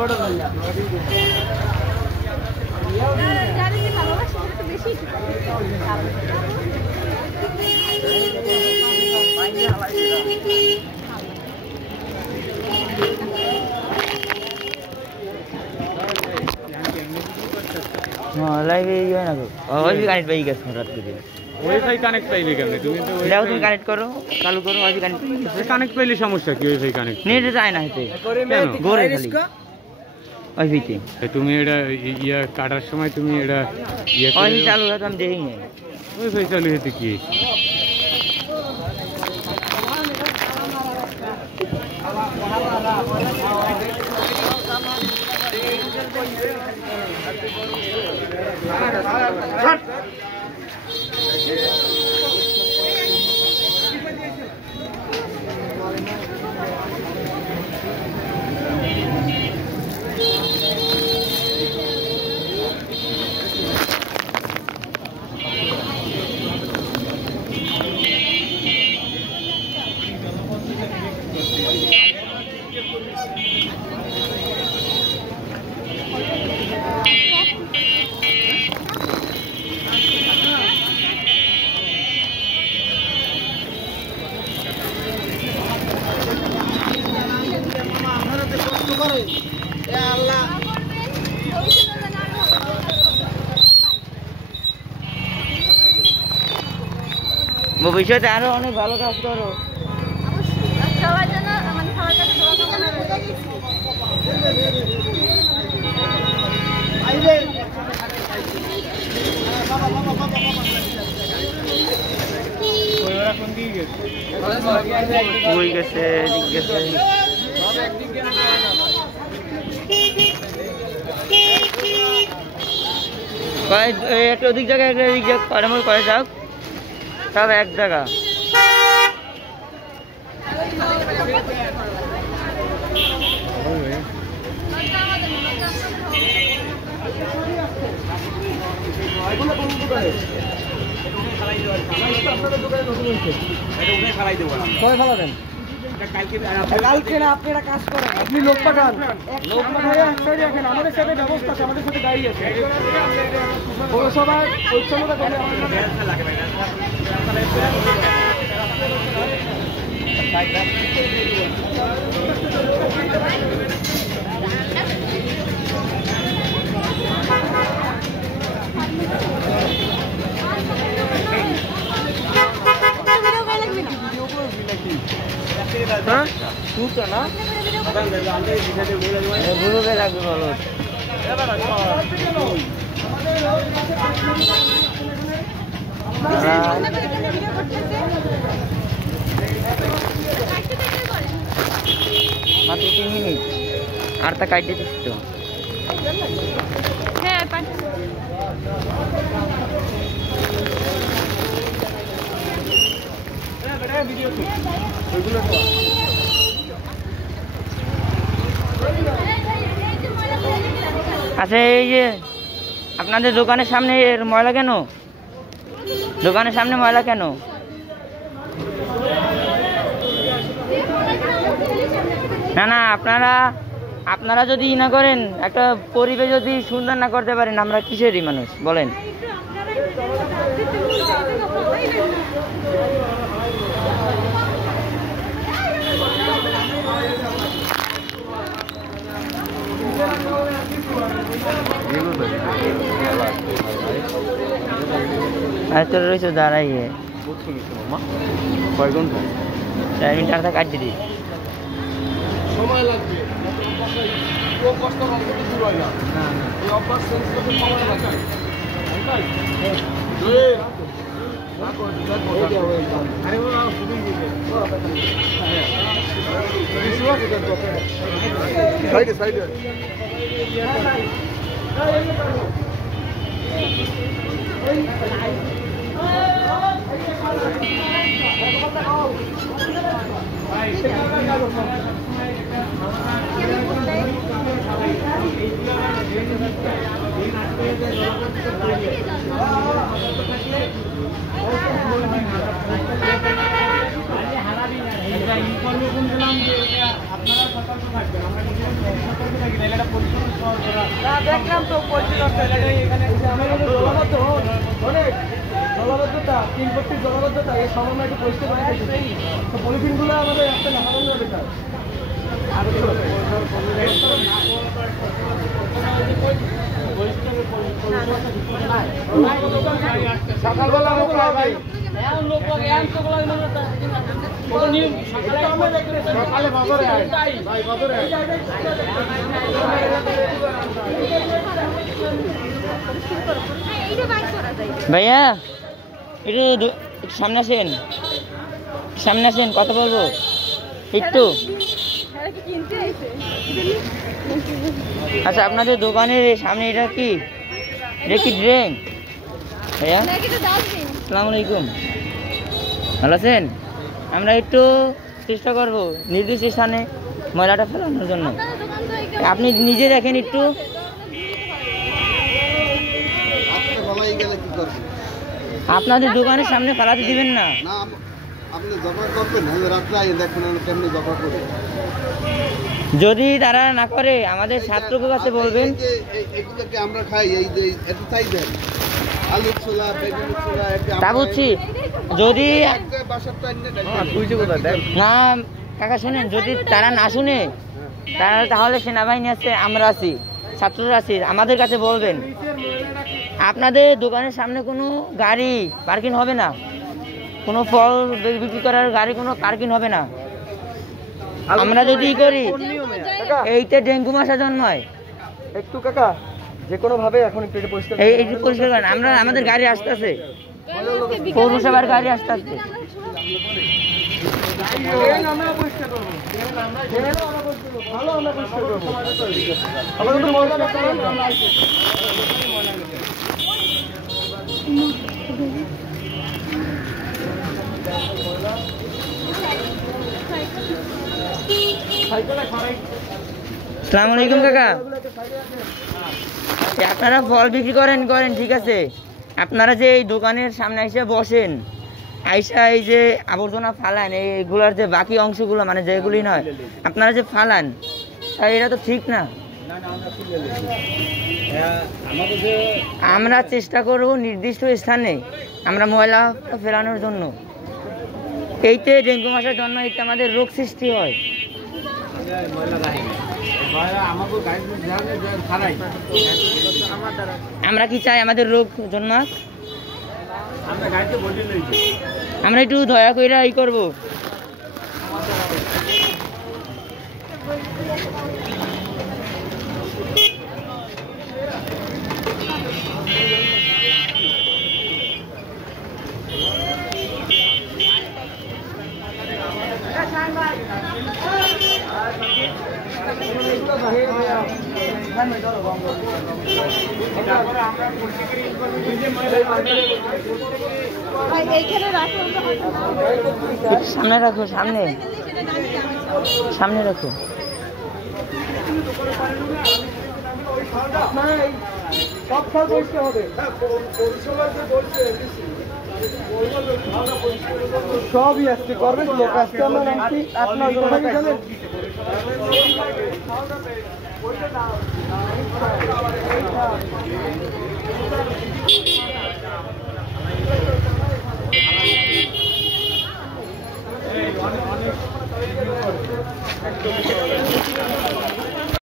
हाँ लाइव ये है ना और भी कनेक्ट पाई कैसे रात के दिन वाईफाई कनेक्ट পাইলে কেমনে তুমি তো দাও তুমি কানেক্ট করো চালু করো ওই কানেক্ট পাইলে সমস্যা কি ওয়াইফাই কানেক্ট নেট যায় না হেতে গোরে খালি ওইতে তুমি এটা ইয়া কাটার সময় তুমি এটা ইয়া ওই চালু है हम देखेंगे ওয়াইফাই চালু হতে কি ভবিষ্যতে আরো অনেক ভালো কাজ করো সবার জন্য মানে সবার কাছে দোয়া কামনা কই গেছে ঠিক গেছে একটা ওদিক জায়গায় একটা এদিক জায়গা পারামর করে যাও সব এক জায়গা কালকে না আপনি একটা কাজ করেন আপনি লোক পাঠান লোক পাঠায় এক সাইডে রাখেন আমাদের সাথে ব্যবস্থা আছে আমাদের সাথে গাড়ি আছে পৌরসভার পরিচ্ছন্নতা করে হ্যাঁ তুই তো না বুড়োকে লাগবে বলো মাত্র 3 মিনিট আর তা কাটতে দিস তো হ্যাঁ আচ্ছা এই যে আপনাদের দোকানের সামনে ময়লা কেন দোকানের সামনে ময়লা কেন না না আপনারা যদি না করেন একটা পরিবেশ যদি সুন্দর না করতে পারেন আমরা কিসেরই মানুষ বলেন তো রয়েছে দাঁড়াইয়ে কয় ঘন্টা 4 মিনিট আর কাটতে দিই সময় লাগবে কষ্ট লাগবে কিছু হয় না এই অভ্যাস চেঞ্জ করতে সময় লাগবে আরে বাবা শুধু সাইডে সাইডে ইনফরমেশন দিলাম যে আপনারা সতর্ক থাকবেন আমরা না দেখলাম তো পরিষ্কার এখানে আমাদের জলবদ্ধ অনেক জলবদ্ধতা 3 ফুট জলবদ্ধতা এই সমন্বয় একটু পরিষ্কার করে দিয়েছি তো পলিথিনগুলো আমাদের একটা নামানো হবে স্যার সকালবেলা ভাই লোক সকালে বাজারে ভাই বাজারে ভাইয়া একটু সামনে আসেন কত বলবো একটু। আচ্ছা আপনাদের দোকানের সামনে এটা কি ড্রেন? ভাইয়া আসসালামু আলাইকুম, ভালো আছেন? আমরা একটু চেষ্টা করব নির্দিষ্ট স্থানে ময়লাটা ফেলানোর জন্য। আপনি নিজে দেখেন একটু। আপনাদের দোকানের সামনে ফেলাতে দিবেন না? যদি তারা না করে আমাদের ছাত্রকে কাছে বলবেন। আমরা খাই এই যে এত চাই দেন আলু ছোলা বেগুন ছোলা তা বুঝছি, যদি না কাকা শুনেন, যদি তারা না শুনে তাহলে সেনাবাহিনী আছে, আমরা আছি, ছাত্ররা আছি, আমাদের কাছে বলবেন। আপনাদের দোকানের সামনে কোনো গাড়ি পার্কিং হবে না, কোনো ফল বিক্রি করার গাড়ি কোনো পার্কিং হবে না। আমরা যদি করি এইটা ডেঙ্গু মশা জন্মায়। একটু কাকা যে কোনো ভাবে এখন একটু পরিষ্কার এই পরিষ্কার করেন। আমরা আমাদের গাড়ি আসতেছে, পৌরসভার গাড়ি আসতেছে। আমরা পরিষ্কার করবো, ভালো আমরা পরিষ্কার করবো। আমাদের তো ময়লা আসসালামু আলাইকুম কাকা, আপনারা ফল বিক্রি করেন ঠিক আছে, আপনারা যে এই দোকানের সামনে এসে বসেন, আইসা এই যে আবর্জনা ফালান, এইগুলার যে বাকি অংশগুলো মানে যেগুলি নয় আপনারা যে ফালান, এটা তো ঠিক না। আমরা চেষ্টা করব নির্দিষ্ট স্থানে আমরা ময়লা ফেলানোর জন্য। এইতে ডেঙ্গু মশার জন্য এইতে আমাদের রোগ সৃষ্টি হয়। আমরা কি চাই আমাদের রোগ জন্মাক? আমরা একটু দয়া করে এই করবো। সামনে রাখো, সামনে রাখো। সব ফল পরিষ্কার হবে, সবই আসছে করবেন লোক আসছে। আমরা নামছি 8-9 জন জানেন।